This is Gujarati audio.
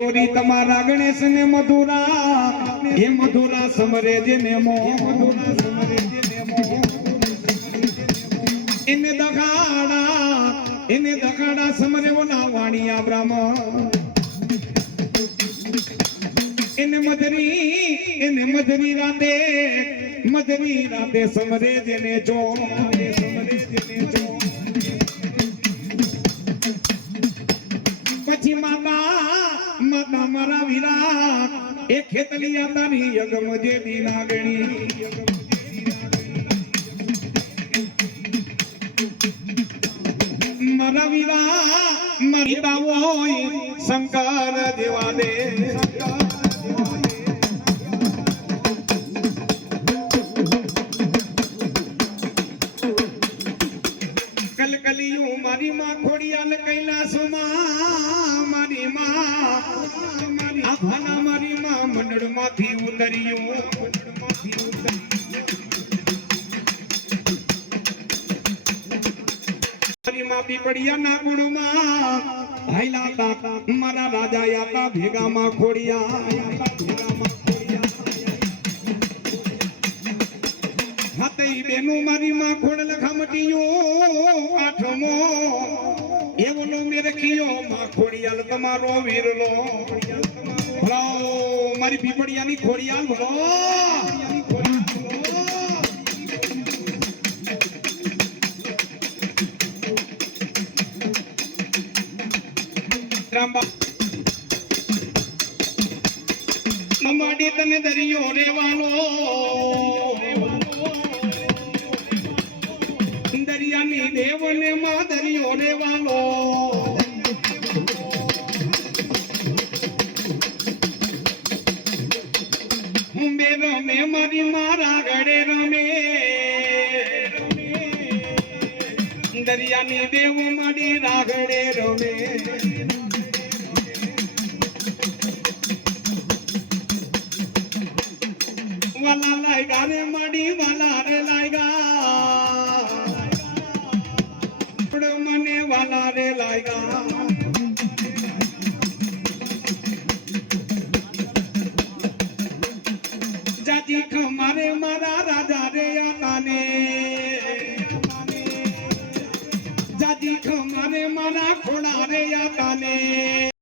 તમારા ગણેશ ને મધુરા એ મધુરા સમરે જે નેમો મધુરા સમરે જે નેમો એને દખાડા સમરે ઓલા વાણિયા બ્રાહ્મણ એને મધરી રાતે સમરે જેને જો પછી માતા મારા વિરાટ એ ખેતલી આતાની યગમ જે દીનાગણી મારા વિરાટ મરીતા હોય શંકર દેવા દે કલકલિયું મારી માં ખોડિયાલ કૈલાસમાં મારી માં મંડળ માંથી ઉતર્યું મારી માં પીપળિયા ના ગુણમાં હાઈલાતા મારા રાજા યાતા ભેગામાં ખોડિયા હાથઈ બેનું મારી માં ખોડ લખામટીયો આઠમો એવો નો મે રખિયો માં ખોડિયાલ તમારો વીરલો ભલો મારી પીપળિયાની ખોડિયાલ ભલો અમાડી તને દરિયો રેવાનો દરિયાની દેવને માં દરિયો રેવાનો રમે મારી મારા ગળે રમે દરિયાની દેવ મારી રાગડે રમે વાલા લાયગા રે માડી વાલા રે લાયગા મને વાલા રે લાયગા જાજી ખમારે મારા રાજા રે આતાને જાજી ખમારે મારા ખોડા રે આતાને